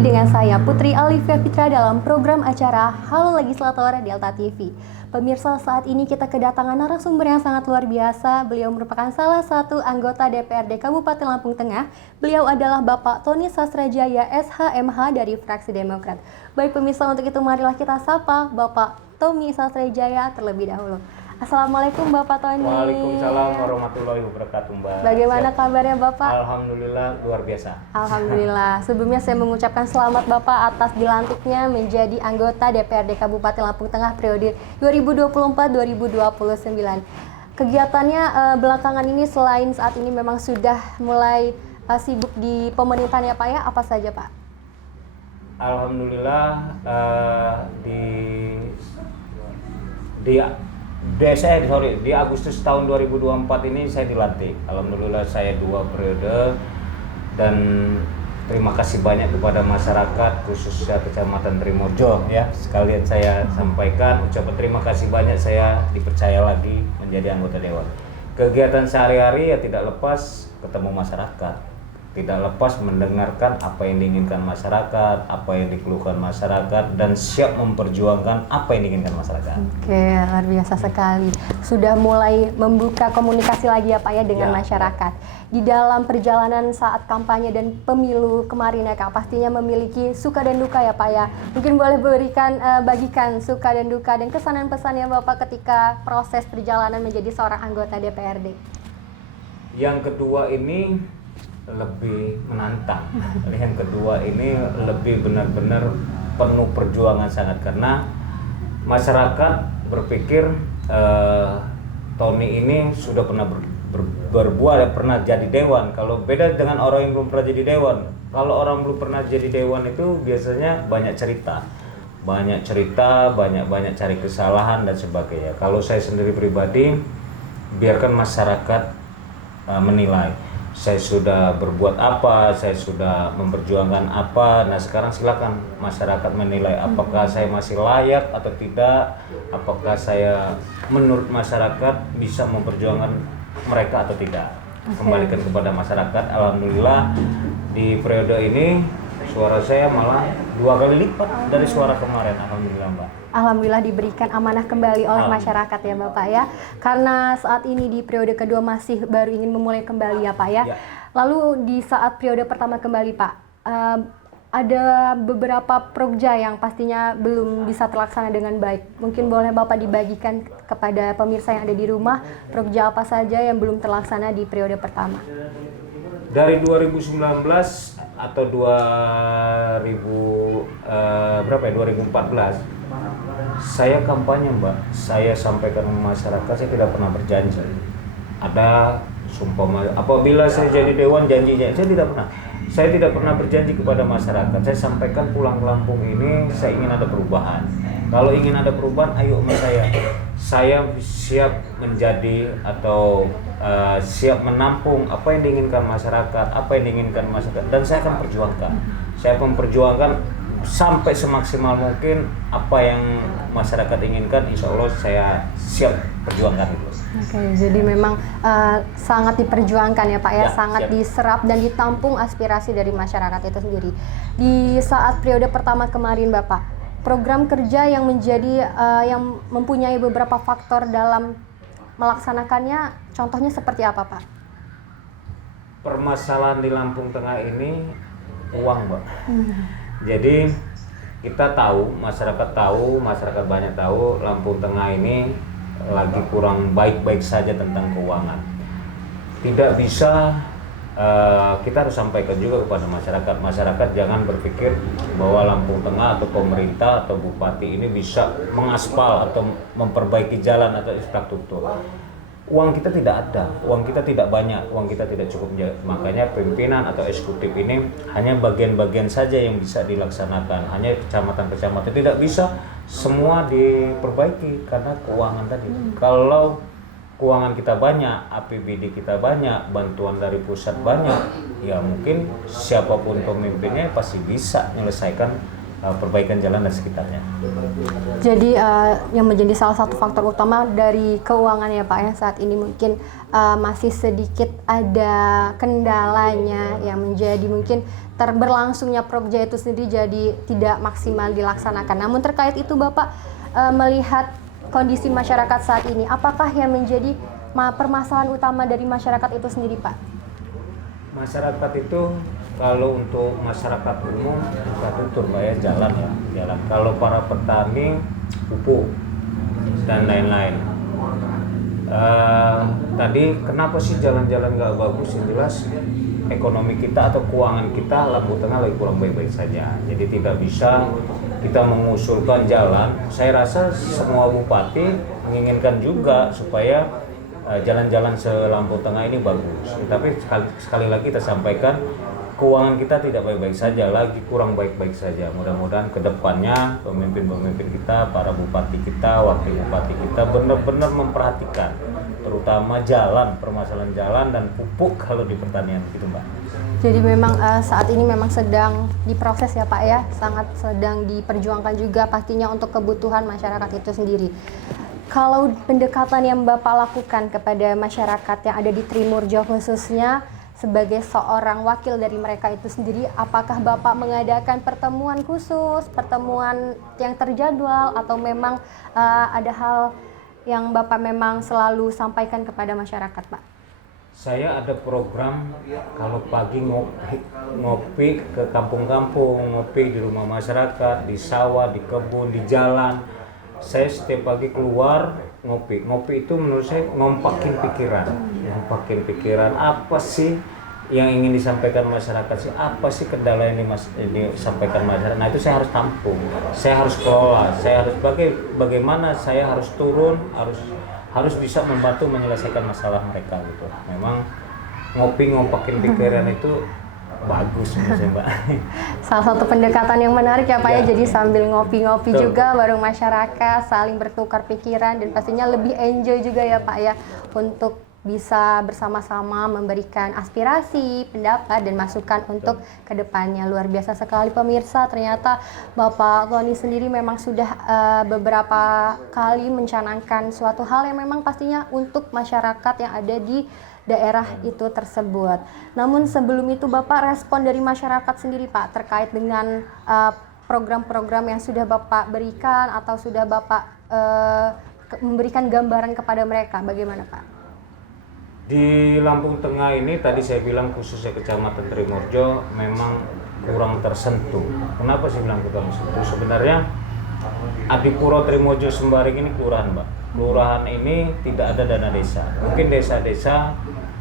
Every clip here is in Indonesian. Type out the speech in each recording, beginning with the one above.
lagi dengan saya Putri Alifia Fitra dalam program acara Halo Legislator Delta TV. Pemirsa, saat ini kita kedatangan narasumber yang sangat luar biasa. Beliau merupakan salah satu anggota DPRD Kabupaten Lampung Tengah. Beliau adalah Bapak Tony Sastrijaya SHMH dari fraksi Demokrat. Baik pemirsa, untuk itu marilah kita sapa Bapak Tony Sastrijaya terlebih dahulu. Assalamualaikum Bapak Tony. Waalaikumsalam warahmatullahi wabarakatuh, Mbak. Bagaimana kabarnya Bapak? Alhamdulillah luar biasa. Alhamdulillah. Sebelumnya saya mengucapkan selamat Bapak atas dilantiknya menjadi anggota DPRD Kabupaten Lampung Tengah periode 2024-2029. Kegiatannya belakangan ini selain saat ini memang sudah mulai sibuk di pemerintahan ya Pak ya, apa saja Pak? Alhamdulillah di Agustus tahun 2024 ini saya dilantik. Alhamdulillah saya 2 periode dan terima kasih banyak kepada masyarakat khususnya Kecamatan Trimojo ya. Sekalian saya sampaikan ucapan terima kasih banyak saya dipercaya lagi menjadi anggota dewan. Kegiatan sehari-hari ya tidak lepas ketemu masyarakat. Tidak lepas mendengarkan apa yang diinginkan masyarakat, apa yang dikeluhkan masyarakat, dan siap memperjuangkan apa yang diinginkan masyarakat. Oke, luar biasa sekali. Sudah mulai membuka komunikasi lagi ya Pak ya dengan masyarakat. Di dalam perjalanan saat kampanye dan pemilu kemarin ya Kak, pastinya memiliki suka dan duka ya Pak ya. Mungkin boleh bagikan suka dan duka dan kesan dan pesannya Bapak ketika proses perjalanan menjadi seorang anggota DPRD. Yang kedua ini lebih menantang. Yang kedua ini lebih benar-benar penuh perjuangan sangat karena masyarakat berpikir Tony ini sudah pernah berbuat, pernah jadi dewan. Kalau beda dengan orang yang belum pernah jadi dewan. Kalau orang belum pernah jadi dewan itu biasanya banyak cerita, banyak cari kesalahan dan sebagainya. Kalau saya sendiri pribadi, biarkan masyarakat menilai. Saya sudah berbuat apa, saya sudah memperjuangkan apa. Nah sekarang silakan masyarakat menilai apakah saya masih layak atau tidak, apakah saya menurut masyarakat bisa memperjuangkan mereka atau tidak. Kembalikan kepada masyarakat. Alhamdulillah di periode ini suara saya malah 2 kali lipat dari suara kemarin. Alhamdulillah Mbak. Alhamdulillah diberikan amanah kembali oleh masyarakat ya Bapak ya. Karena saat ini di periode kedua masih baru ingin memulai kembali ya Pak ya. Lalu di saat periode pertama kembali Pak, ada beberapa progja yang pastinya belum bisa terlaksana dengan baik. Mungkin boleh Bapak dibagikan kepada pemirsa yang ada di rumah, progja apa saja yang belum terlaksana di periode pertama? Dari 2019 atau 2014 saya kampanye Mbak, saya sampaikan ke masyarakat saya tidak pernah berjanji. Ada sumpah apabila saya jadi dewan janjinya, saya tidak pernah berjanji kepada masyarakat. Saya sampaikan pulang ke Lampung ini saya ingin ada perubahan. Kalau ingin ada perubahan, ayo sama saya siap menjadi atau siap menampung apa yang diinginkan masyarakat, dan saya akan perjuangkan. Saya akan memperjuangkan sampai semaksimal mungkin apa yang masyarakat inginkan, insya Allah saya siap perjuangkan itu. Oke, jadi memang sangat diperjuangkan ya Pak ya, sangat siap. diserap dan ditampung aspirasi dari masyarakat itu sendiri. Di saat periode pertama kemarin Bapak, program kerja yang menjadi yang mempunyai beberapa faktor dalam melaksanakannya, contohnya seperti apa Pak? Permasalahan di Lampung Tengah ini uang Mbak. Jadi kita tahu, masyarakat banyak tahu Lampung Tengah ini lagi kurang baik-baik saja tentang keuangan. Tidak bisa, kita harus sampaikan juga kepada masyarakat jangan berpikir bahwa Lampung Tengah atau pemerintah atau bupati ini bisa mengaspal atau memperbaiki jalan atau infrastruktur. Uang kita tidak ada, uang kita tidak banyak, uang kita tidak cukup. Makanya pimpinan atau eksekutif ini hanya bagian-bagian saja yang bisa dilaksanakan. Hanya kecamatan-kecamatan, tidak bisa semua diperbaiki karena keuangan tadi. Kalau keuangan kita banyak, APBD kita banyak, bantuan dari pusat banyak, ya mungkin siapapun pemimpinnya pasti bisa menyelesaikan perbaikan jalan dan sekitarnya. Jadi yang menjadi salah satu faktor utama dari keuangan ya Pak ya saat ini mungkin masih sedikit ada kendalanya yang menjadi mungkin berlangsungnya proyek itu sendiri jadi tidak maksimal dilaksanakan. Namun terkait itu Bapak melihat kondisi masyarakat saat ini, apakah yang menjadi permasalahan utama dari masyarakat itu sendiri Pak? Masyarakat itu kalau untuk masyarakat umum infrastruktur Mbak ya, jalan. Kalau para petani pupuk dan lain-lain. Tadi kenapa sih jalan-jalan nggak bagus? Yang jelas ekonomi kita atau keuangan kita lampu tengah lagi kurang baik-baik saja. Jadi tidak bisa kita mengusulkan jalan. Saya rasa semua bupati menginginkan juga supaya jalan-jalan selampu tengah ini bagus. Tapi sekali lagi kita sampaikan keuangan kita tidak baik-baik saja, lagi kurang baik-baik saja. Mudah-mudahan kedepannya pemimpin-pemimpin kita, para bupati kita, wakil bupati kita benar-benar memperhatikan terutama jalan, permasalahan jalan dan pupuk kalau di pertanian gitu Mbak. Jadi memang saat ini memang sedang diproses ya Pak ya, sangat sedang diperjuangkan juga pastinya untuk kebutuhan masyarakat itu sendiri. Kalau pendekatan yang Bapak lakukan kepada masyarakat yang ada di Trimurjo khususnya sebagai seorang wakil dari mereka itu sendiri, apakah Bapak mengadakan pertemuan khusus, pertemuan yang terjadwal atau memang ada hal yang Bapak memang selalu sampaikan kepada masyarakat Pak? Saya ada program kalau pagi ngopi ke kampung-kampung, ngopi di rumah masyarakat, di sawah, di kebun, di jalan. Saya setiap pagi keluar ngopi. Ngopi itu menurut saya ngompakin pikiran. Apa sih yang ingin disampaikan masyarakat sih? Apa sih kendala yang disampaikan masyarakat? Nah itu saya harus tampung, saya harus kelola, saya harus bagaimana saya harus turun, harus bisa membantu menyelesaikan masalah mereka gitu. Memang ngompakin pikiran itu bagus menurut Mbak. Salah satu pendekatan yang menarik ya Pak ya, jadi sambil ngopi-ngopi juga bareng masyarakat, saling bertukar pikiran dan pastinya lebih enjoy juga ya Pak ya untuk bisa bersama-sama memberikan aspirasi, pendapat dan masukan untuk kedepannya. Luar biasa sekali pemirsa, ternyata Bapak Tony sendiri memang sudah beberapa kali mencanangkan suatu hal yang memang pastinya untuk masyarakat yang ada di daerah itu tersebut. Namun sebelum itu Bapak, respon dari masyarakat sendiri Pak terkait dengan program-program yang sudah Bapak berikan atau sudah Bapak memberikan gambaran kepada mereka, bagaimana Pak? Di Lampung Tengah ini tadi saya bilang khususnya Kecamatan Trimurjo memang kurang tersentuh. Kenapa sih bilang kurang tersentuh? Sebenarnya Adipuro Trimurjo Sembaring ini kelurahan Mbak. Kelurahan ini tidak ada dana desa. Mungkin desa-desa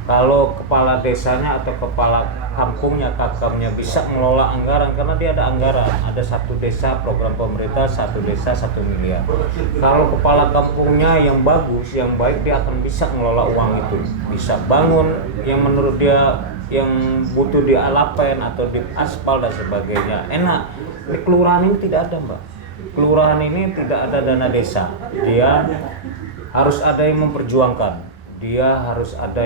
kalau kepala desanya atau kepala kampungnya, kakamnya bisa mengelola anggaran karena dia ada anggaran. Ada satu desa program pemerintah, satu desa 1 miliar. Kalau kepala kampungnya yang bagus, yang baik, dia akan bisa mengelola uang itu. Bisa bangun yang menurut dia yang butuh di alapen atau di aspal dan sebagainya. Enak. Di kelurahan ini tidak ada Mbak. Kelurahan ini tidak ada dana desa. Dia harus ada yang memperjuangkan. Dia harus ada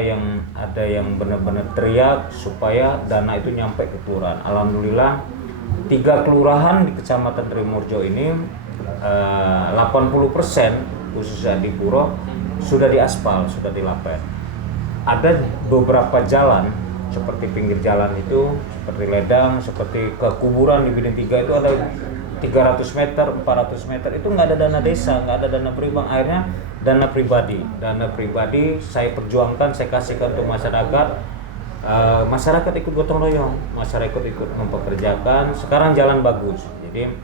yang benar-benar teriak supaya dana itu nyampe ke kelurahan. Alhamdulillah 3 kelurahan di Kecamatan Trimurjo ini 80% khususnya di Puro sudah diaspal, sudah dilapen. Ada beberapa jalan seperti pinggir jalan itu, seperti ledang, seperti ke kuburan di Bidin 3 itu ada 300 meter, 400 meter itu nggak ada dana desa, nggak ada dana pribadi, akhirnya dana pribadi saya perjuangkan, saya kasihkan untuk masyarakat. Masyarakat ikut gotong royong, masyarakat ikut mempekerjakan. Sekarang jalan bagus, jadi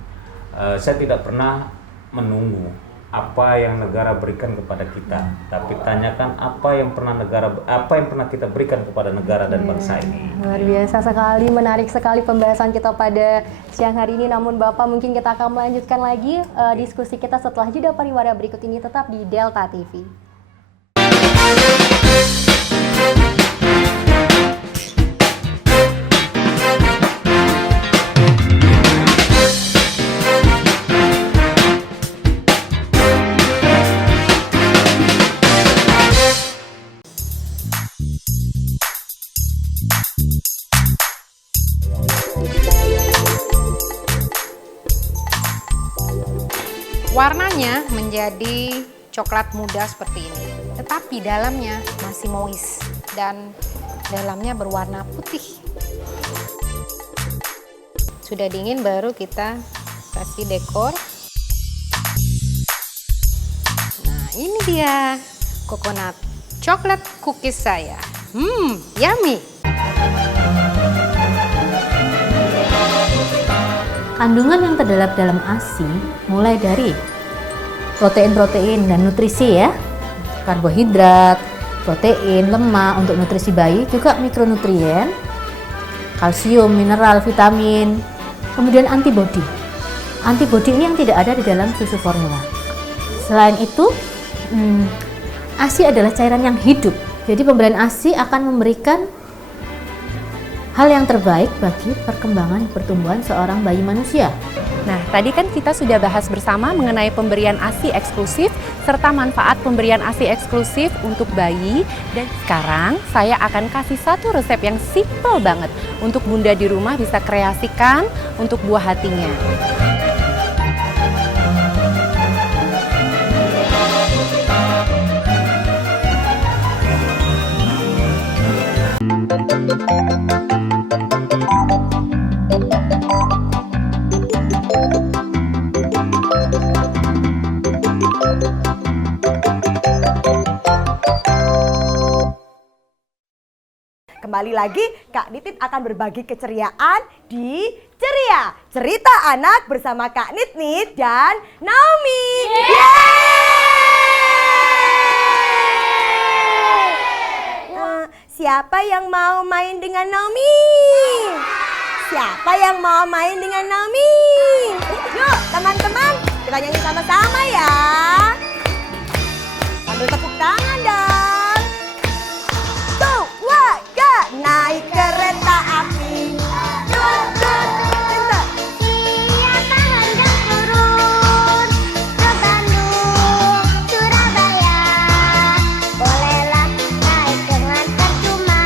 saya tidak pernah menunggu apa yang negara berikan kepada kita, tapi tanyakan apa yang pernah kita berikan kepada negara dan bangsa ini. Luar biasa sekali, menarik sekali pembahasan kita pada siang hari ini. Namun Bapak, mungkin kita akan melanjutkan lagi diskusi kita setelah jeda pariwara berikut ini, tetap di Delta TV. Warnanya menjadi coklat muda seperti ini, tetapi dalamnya masih moist dan dalamnya berwarna putih. Sudah dingin baru kita kasih dekor. Nah, ini dia coconut coklat cookies saya. Yummy. Kandungan yang terdapat dalam ASI mulai dari protein-protein dan nutrisi ya, karbohidrat, protein, lemak untuk nutrisi bayi, juga mikronutrien, kalsium, mineral, vitamin, kemudian antibodi. Antibodi ini yang tidak ada di dalam susu formula. Selain itu, ASI adalah cairan yang hidup. Jadi pemberian ASI akan memberikan hal yang terbaik bagi perkembangan pertumbuhan seorang bayi manusia. Nah, tadi kan kita sudah bahas bersama mengenai pemberian ASI eksklusif serta manfaat pemberian ASI eksklusif untuk bayi. Dan sekarang saya akan kasih satu resep yang simple banget untuk Bunda di rumah bisa kreasikan untuk buah hatinya. Kembali lagi, Kak Nitit akan berbagi keceriaan di Ceria Cerita Anak bersama Kak Nit dan Naomi. Siapa yang mau main dengan Naomi? Siapa yang mau main dengan Naomi? Yuk teman-teman, kita nyanyi sama-sama ya. Sambil tepuk tangan dong. Tuh, naik kereta api. Siapa hendak turun ke Bandung, Surabaya, bolehlah naik dengan percuma.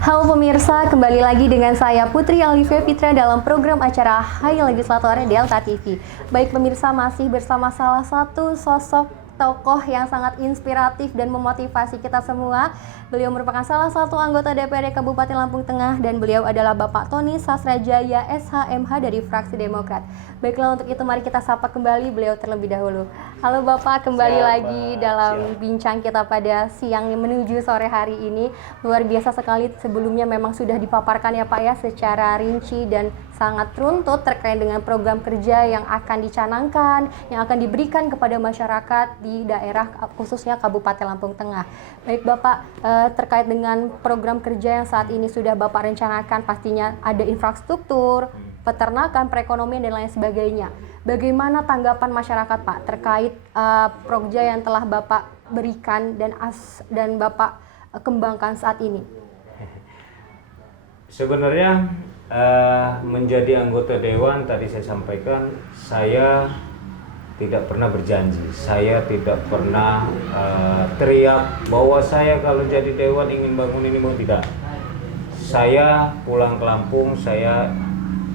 Halo pemirsa, kembali lagi dengan saya Putri Alifia Fitra dalam program acara Hai Legislator Delta TV. Baik pemirsa, masih bersama salah satu sosok tokoh yang sangat inspiratif dan memotivasi kita semua. Beliau merupakan salah satu anggota DPRD Kabupaten Lampung Tengah dan beliau adalah Bapak Tony Sasrajaya SHMH dari fraksi Demokrat. Baiklah, untuk itu mari kita sapa kembali beliau terlebih dahulu. Halo Bapak, kembali lagi dalam bincang kita pada siang menuju sore hari ini. Luar biasa sekali, sebelumnya memang sudah dipaparkan ya Pak ya secara rinci dan sangat runtut terkait dengan program kerja yang akan dicanangkan, yang akan diberikan kepada masyarakat di daerah khususnya Kabupaten Lampung Tengah. Baik Bapak, terkait dengan program kerja yang saat ini sudah Bapak rencanakan, pastinya ada infrastruktur, peternakan, perekonomian dan lain sebagainya. Bagaimana tanggapan masyarakat Pak terkait proja yang telah Bapak berikan dan Bapak kembangkan saat ini? Sebenarnya menjadi anggota dewan tadi saya sampaikan, saya tidak pernah berjanji, saya tidak pernah teriak bahwa saya kalau jadi dewan ingin bangun ini, mau tidak. Saya pulang ke Lampung, saya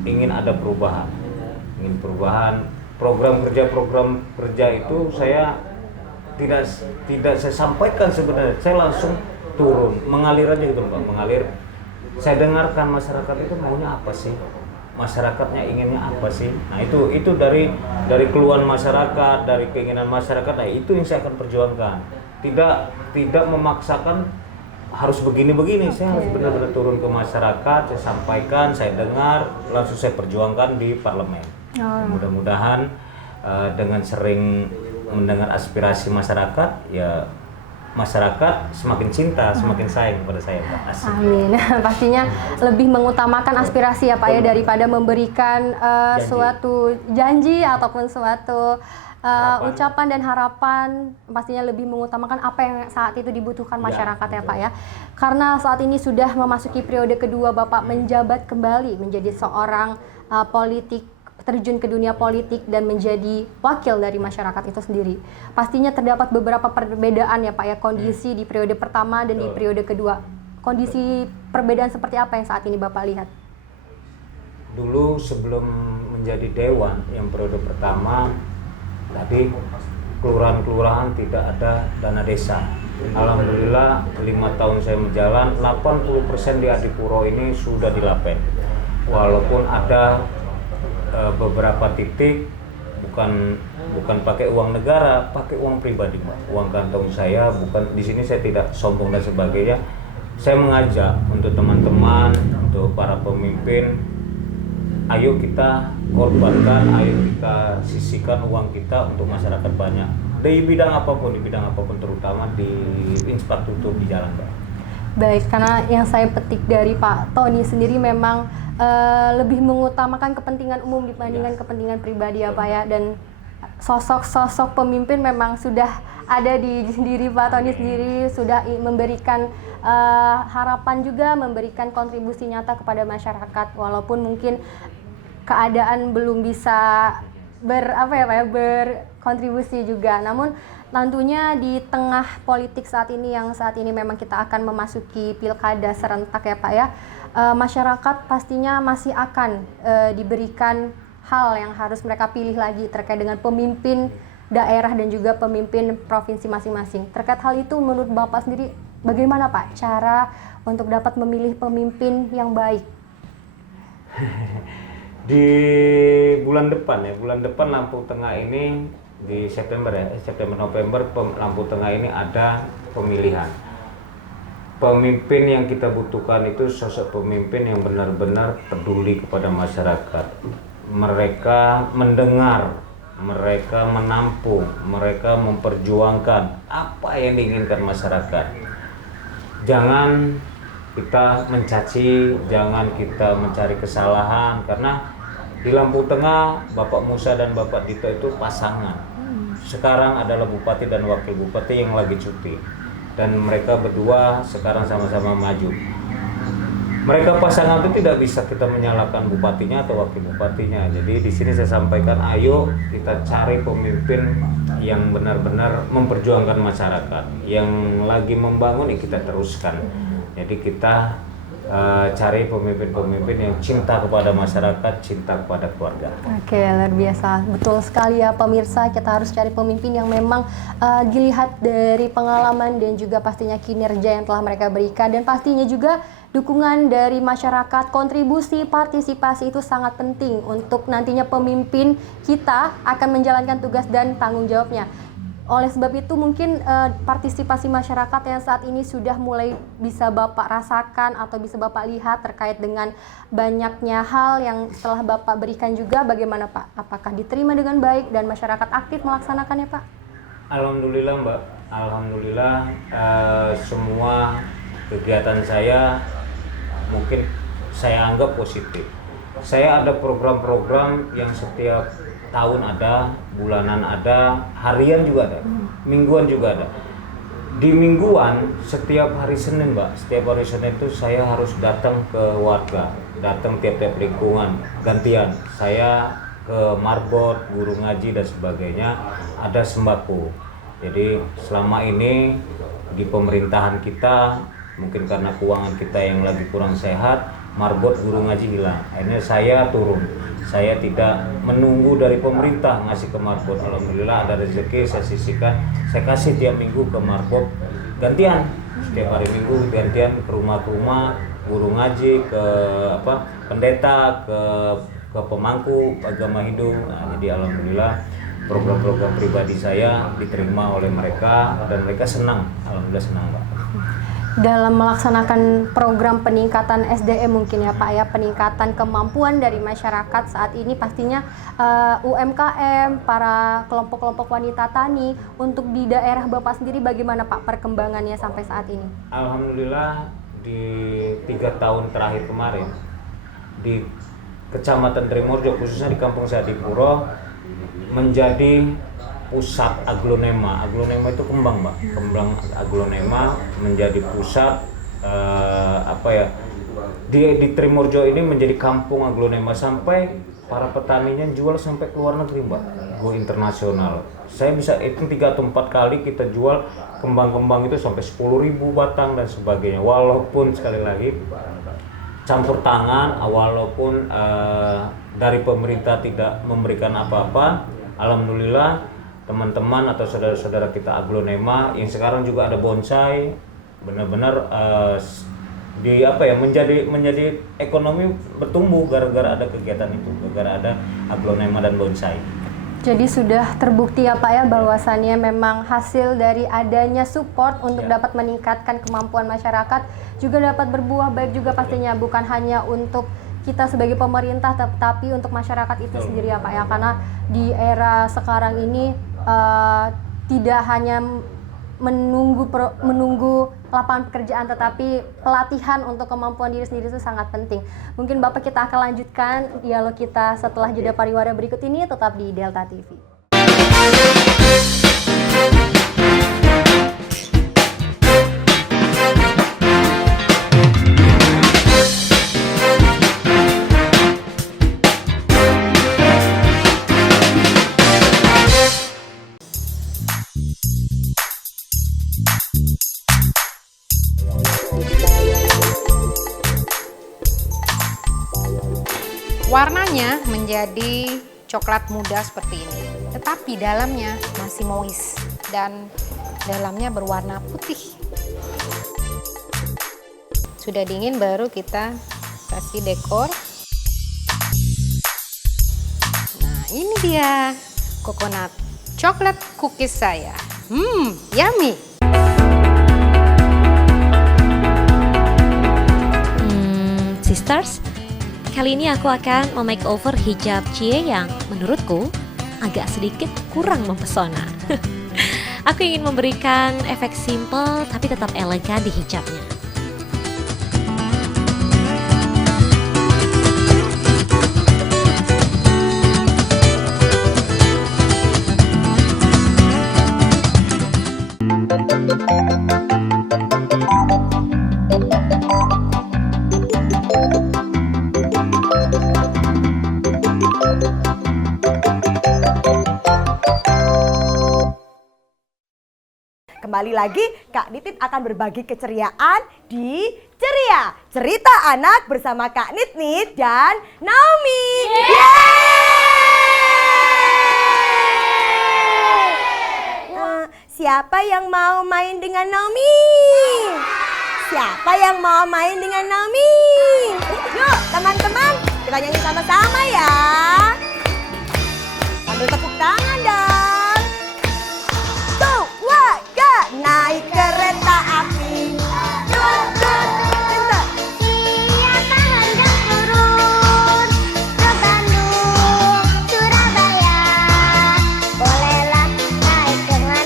ingin ada perubahan, program kerja itu saya tidak saya sampaikan sebenarnya, saya langsung turun, mengalir aja gitu Pak, mengalir. Saya dengarkan masyarakat itu maunya apa sih, masyarakatnya inginnya apa sih. Nah itu dari keluhan masyarakat, dari keinginan masyarakat. Nah itu yang saya akan perjuangkan. Tidak memaksakan harus begini-begini. Saya harus benar-benar turun ke masyarakat, saya sampaikan, saya dengar, langsung saya perjuangkan di parlemen. Mudah-mudahan dengan sering mendengar aspirasi masyarakat, ya masyarakat semakin cinta, semakin sayang kepada saya. Amin. Pastinya lebih mengutamakan aspirasi ya Pak ya, daripada memberikan suatu janji ataupun suatu ucapan dan harapan. Pastinya lebih mengutamakan apa yang saat itu dibutuhkan masyarakat ya Pak ya. Karena saat ini sudah memasuki periode kedua Bapak menjabat kembali menjadi seorang politik terjun ke dunia politik dan menjadi wakil dari masyarakat itu sendiri. Pastinya terdapat beberapa perbedaan ya Pak ya, kondisi di periode pertama dan di periode kedua. Kondisi perbedaan seperti apa yang saat ini Bapak lihat? Dulu sebelum menjadi dewan yang periode pertama tadi kelurahan-kelurahan tidak ada dana desa. Alhamdulillah 5 tahun saya berjalan 80% di Adipuro ini sudah dilapen. Walaupun ada beberapa titik bukan pakai uang negara, pakai uang pribadi, uang kantong saya. Bukan di sini saya tidak sombong dan sebagainya. Saya mengajak untuk teman-teman, untuk para pemimpin, ayo kita korbankan, ayo kita sisihkan uang kita untuk masyarakat banyak. Di bidang apapun, terutama di infrastruktur di jalan, Pak. Baik, karena yang saya petik dari Pak Tony sendiri memang lebih mengutamakan kepentingan umum dibandingkan kepentingan pribadi ya Pak ya, dan sosok-sosok pemimpin memang sudah ada di diri Pak Tony sendiri, sudah memberikan harapan juga, memberikan kontribusi nyata kepada masyarakat, walaupun mungkin keadaan belum bisa berkontribusi juga. Namun tentunya di tengah politik saat ini memang kita akan memasuki pilkada serentak ya Pak ya, masyarakat pastinya masih akan diberikan hal yang harus mereka pilih lagi terkait dengan pemimpin daerah dan juga pemimpin provinsi masing-masing. Terkait hal itu menurut Bapak sendiri bagaimana Pak cara untuk dapat memilih pemimpin yang baik? Di bulan depan Lampung Tengah ini di September November Lampung Tengah ini ada pemilihan. Pemimpin yang kita butuhkan itu sosok pemimpin yang benar-benar peduli kepada masyarakat. Mereka mendengar, mereka menampung, mereka memperjuangkan apa yang diinginkan masyarakat. Jangan kita mencaci, jangan kita mencari kesalahan, karena di Lampung Tengah Bapak Musa dan Bapak Dito itu pasangan. Sekarang adalah bupati dan wakil bupati yang lagi cuti, dan mereka berdua sekarang sama-sama maju. Mereka pasangan itu tidak bisa kita menyalahkan bupatinya atau wakil bupatinya. Jadi di sini saya sampaikan, ayo kita cari pemimpin yang benar-benar memperjuangkan masyarakat, yang lagi membangun ya kita teruskan. Jadi kita cari pemimpin-pemimpin yang cinta kepada masyarakat, cinta kepada keluarga. Oke, luar biasa. Betul sekali ya pemirsa, kita harus cari pemimpin yang memang dilihat dari pengalaman dan juga pastinya kinerja yang telah mereka berikan, dan pastinya juga dukungan dari masyarakat, kontribusi, partisipasi itu sangat penting untuk nantinya pemimpin kita akan menjalankan tugas dan tanggung jawabnya. Oleh sebab itu mungkin partisipasi masyarakat yang saat ini sudah mulai bisa Bapak rasakan atau bisa Bapak lihat terkait dengan banyaknya hal yang setelah Bapak berikan juga, bagaimana Pak? Apakah diterima dengan baik dan masyarakat aktif melaksanakannya Pak? Alhamdulillah Mbak, alhamdulillah semua kegiatan saya mungkin saya anggap positif. Saya ada program-program yang setiap tahun ada, bulanan ada, harian juga ada, mingguan juga ada. Di mingguan setiap hari Senin Mbak, setiap hari Senin itu saya harus datang ke warga, datang tiap-tiap lingkungan, gantian. Saya ke marbot, guru ngaji dan sebagainya, ada sembako. Jadi selama ini di pemerintahan kita, mungkin karena keuangan kita yang lagi kurang sehat, marbot guru ngaji hilang. Akhirnya saya turun. Saya tidak menunggu dari pemerintah ngasih ke marbot. Alhamdulillah ada rezeki, saya sisihkan. Saya kasih tiap minggu ke marbot gantian. Setiap hari minggu gantian ke rumah-rumah, guru ngaji, ke pendeta, ke pemangku agama Hindu. Nah, jadi alhamdulillah program-program pribadi saya diterima oleh mereka dan mereka senang. Alhamdulillah senang Pak. Dalam melaksanakan program peningkatan SDM mungkin ya Pak ya, peningkatan kemampuan dari masyarakat saat ini pastinya UMKM, para kelompok-kelompok wanita tani, untuk di daerah Bapak sendiri bagaimana Pak perkembangannya sampai saat ini? Alhamdulillah di 3 tahun terakhir kemarin di Kecamatan Trimurjo, khususnya di kampung saya di Puro, menjadi pusat aglonema. Aglonema itu kembang Mbak, kembang aglonema menjadi pusat di Trimurjo ini menjadi kampung aglonema, sampai para petaninya jual sampai ke luar negeri, Mbak, go internasional. Saya bisa hitung 3 atau 4 kali kita jual kembang-kembang itu sampai 10.000 batang dan sebagainya. Walaupun sekali lagi campur tangan, walaupun dari pemerintah tidak memberikan apa-apa, alhamdulillah teman-teman atau saudara-saudara kita aglonema yang sekarang juga ada bonsai, benar-benar menjadi ekonomi bertumbuh gara-gara ada kegiatan itu, gara-gara ada aglonema dan bonsai. Jadi sudah terbukti ya Pak ya bahwasannya memang hasil dari adanya support untuk dapat meningkatkan kemampuan masyarakat juga dapat berbuah baik juga pastinya, bukan hanya untuk kita sebagai pemerintah tetapi untuk masyarakat itu sendiri ya Pak ya, karena di era sekarang ini tidak hanya menunggu lapangan pekerjaan tetapi pelatihan untuk kemampuan diri sendiri itu sangat penting. Mungkin Bapak kita akan lanjutkan dialog kita setelah jeda pariwara berikut ini, tetap di Delta TV. Warnanya menjadi coklat muda seperti ini, tetapi dalamnya masih moist dan dalamnya berwarna putih. Sudah dingin baru kita kasih dekor. Nah, ini dia coconut coklat cookies saya. Yummy. Sisters, kali ini aku akan memakeover hijab Cie yang menurutku agak sedikit kurang mempesona. Aku ingin memberikan efek simple tapi tetap elegan di hijabnya. Kembali lagi, Kak Nitin akan berbagi keceriaan di Ceria Cerita Anak bersama Kak Nit dan Naomi. Siapa yang mau main dengan Naomi? Siapa yang mau main dengan Naomi? Yuk teman-teman, kita nyanyi sama-sama ya. Sambil tepuk tangan dong. Tuh, wah, gak naik kereta api. Siapa hendak turun ke Bandung, Surabaya, bolehlah naik dengan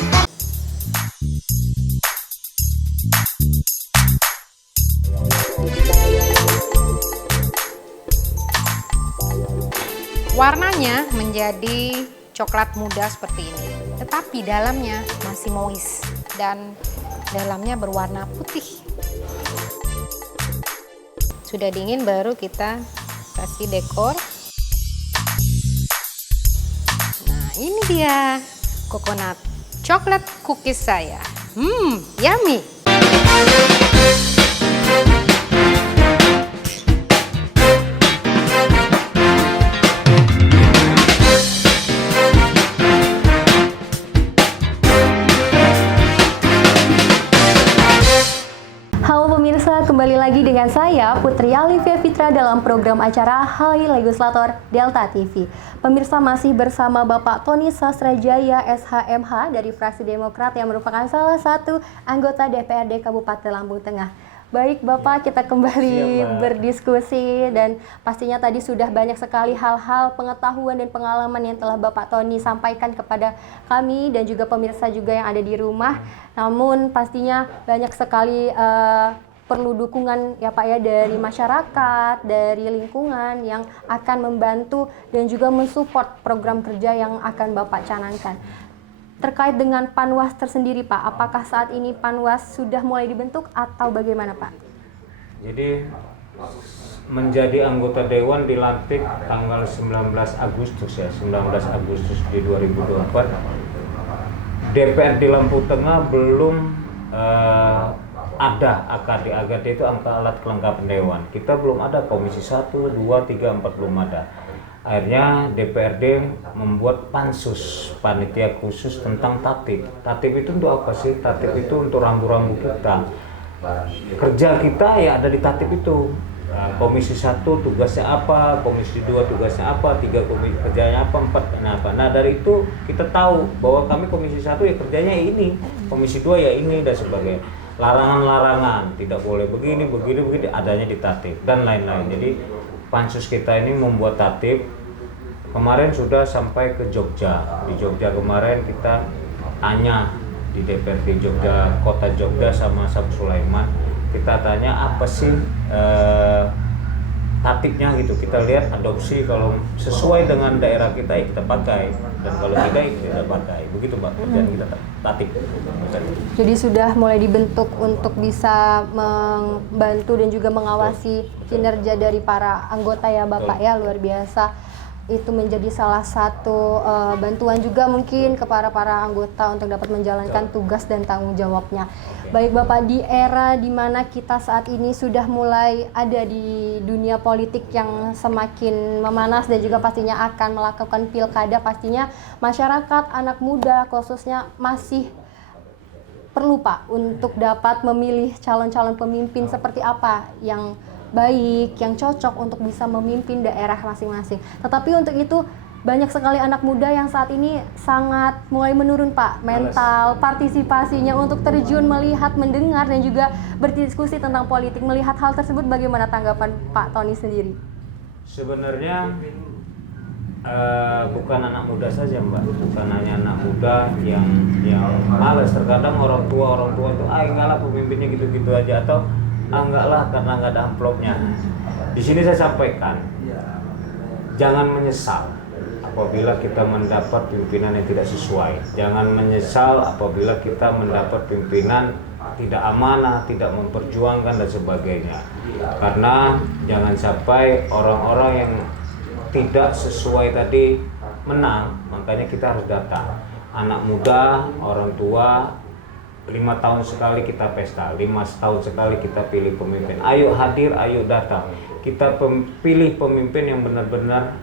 Warnanya menjadi coklat muda seperti ini, tetapi dalamnya masih moist dan dalamnya berwarna putih. Sudah dingin baru kita kasih dekor. Nah, ini dia coconut coklat cookies saya. Yummy. Halo pemirsa, kembali lagi dengan saya Putri Alivia Fitra dalam program acara Hai Legislator Delta TV. Pemirsa masih bersama Bapak Tony Sasrajaya SHMH dari fraksi Demokrat yang merupakan salah satu anggota DPRD Kabupaten Lampung Tengah. Baik Bapak, kita kembali berdiskusi dan pastinya tadi sudah banyak sekali hal-hal pengetahuan dan pengalaman yang telah Bapak Tony sampaikan kepada kami dan juga pemirsa juga yang ada di rumah. Namun pastinya banyak sekali perlu dukungan ya Pak ya dari masyarakat, dari lingkungan yang akan membantu dan juga mensupport program kerja yang akan Bapak canangkan. Terkait dengan Panwas tersendiri Pak, apakah saat ini Panwas sudah mulai dibentuk atau bagaimana Pak? Jadi menjadi anggota dewan dilantik tanggal 19 Agustus ya, 19 Agustus di 2024. DPRD Lampung Tengah belum ada AKD. AKD itu angka alat kelengkapan dewan. Kita belum ada komisi 1, 2, 3, 4 belum ada. Akhirnya DPRD membuat pansus, panitia khusus tentang tatip. Tatip itu untuk apa sih? Tatip itu untuk rambu-rambu kita. Kerja kita ya ada di tatip itu. Komisi 1 tugasnya apa, komisi 2 tugasnya apa, 3 komisi kerjanya apa, 4 apa. Nah dari itu kita tahu bahwa kami komisi 1 ya kerjanya ini, komisi 2 ya ini dan sebagainya. Larangan-larangan, tidak boleh begini, adanya di tatip dan lain-lain. Jadi pansus kita ini membuat tatip. Kemarin sudah sampai ke Jogja. Di Jogja kemarin kita tanya di DPRD Jogja, Kota Jogja sama Sam Sulaiman. Kita tanya apa sih tatipnya gitu. Kita lihat adopsi kalau sesuai dengan daerah kita ya kita pakai, dan kalau tidak ya tidak pakai. Begitu Mbak kerjaan kita tatip. Jadi sudah mulai dibentuk untuk bisa membantu dan juga mengawasi kinerja dari para anggota ya Bapak ya, luar biasa. Itu menjadi salah satu bantuan juga mungkin kepada para anggota untuk dapat menjalankan tugas dan tanggung jawabnya. Baik Bapak, di era di mana kita saat ini sudah mulai ada di dunia politik yang semakin memanas dan juga pastinya akan melakukan pilkada, pastinya masyarakat, anak muda khususnya masih perlu Pak untuk dapat memilih calon-calon pemimpin seperti apa yang baik, yang cocok untuk bisa memimpin daerah masing-masing. Tetapi untuk itu banyak sekali anak muda yang saat ini sangat mulai menurun Pak, mental, partisipasinya untuk terjun, melihat, mendengar dan juga berdiskusi tentang politik. Melihat hal tersebut bagaimana tanggapan Pak Tony sendiri? Sebenarnya bukan anak muda saja Mbak, bukan hanya anak muda yang malas. Terkadang orang tua itu enggak lah pemimpinnya gitu-gitu aja, atau enggak lah karena nggak ada amplopnya. Di sini saya sampaikan, jangan menyesal apabila kita mendapat pimpinan yang tidak sesuai. Jangan menyesal apabila kita mendapat pimpinan tidak amanah, tidak memperjuangkan dan sebagainya. Karena jangan sampai orang-orang yang tidak sesuai tadi menang, makanya kita harus datang. Anak muda, orang tua, 5 tahun sekali kita pesta, 5 tahun sekali kita pilih pemimpin. Ayo hadir, ayo datang. Kita pilih pemimpin yang benar-benar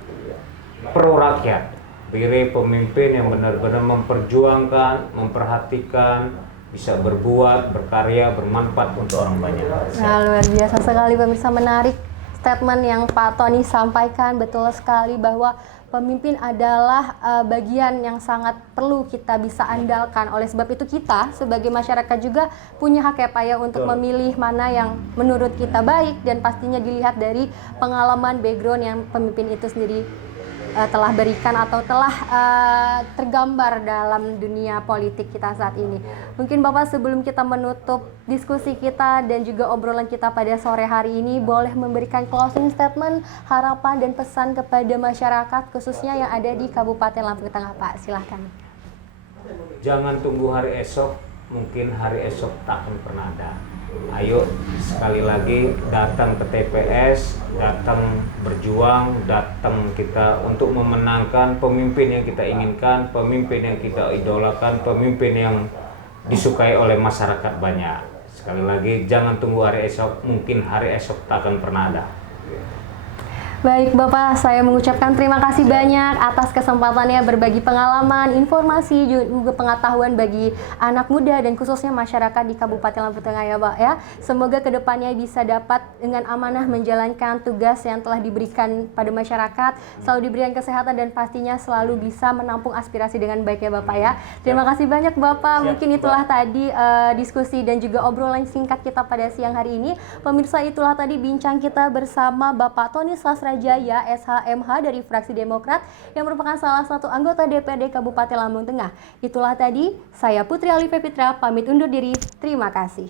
pro rakyat. Pilih pemimpin yang benar-benar memperjuangkan, memperhatikan, bisa berbuat, berkarya, bermanfaat untuk orang banyak. Nah, luar biasa sekali pemirsa, menarik statement yang Pak Tony sampaikan. Betul sekali bahwa pemimpin adalah bagian yang sangat perlu kita bisa andalkan. Oleh sebab itu kita sebagai masyarakat juga punya hak ya Pak ya untuk memilih mana yang menurut kita baik, dan pastinya dilihat dari pengalaman background yang pemimpin itu sendiri telah berikan atau telah tergambar dalam dunia politik kita saat ini. Mungkin Bapak, sebelum kita menutup diskusi kita dan juga obrolan kita pada sore hari ini, boleh memberikan closing statement, harapan dan pesan kepada masyarakat khususnya yang ada di Kabupaten Lampung Tengah Pak, silahkan. Jangan tunggu hari esok, mungkin hari esok tak akan pernah ada. Ayo sekali lagi datang ke TPS, datang berjuang, datang kita untuk memenangkan pemimpin yang kita inginkan, pemimpin yang kita idolakan, pemimpin yang disukai oleh masyarakat banyak. Sekali lagi jangan tunggu hari esok, mungkin hari esok tak akan pernah ada. Baik Bapak, saya mengucapkan terima kasih banyak atas kesempatannya berbagi pengalaman, informasi, juga pengetahuan bagi anak muda dan khususnya masyarakat di Kabupaten Lampung Tengah ya Pak ya. Semoga kedepannya bisa dapat dengan amanah menjalankan tugas yang telah diberikan pada masyarakat, selalu diberikan kesehatan dan pastinya selalu bisa menampung aspirasi dengan baik ya Bapak ya. Terima kasih banyak Bapak. Mungkin itulah tadi diskusi dan juga obrolan singkat kita pada siang hari ini. Pemirsa, itulah tadi bincang kita bersama Bapak Tony Sasrajaya, SHMH dari fraksi Demokrat yang merupakan salah satu anggota DPRD Kabupaten Lampung Tengah. Itulah tadi, saya Putri Alifia Fitra pamit undur diri. Terima kasih.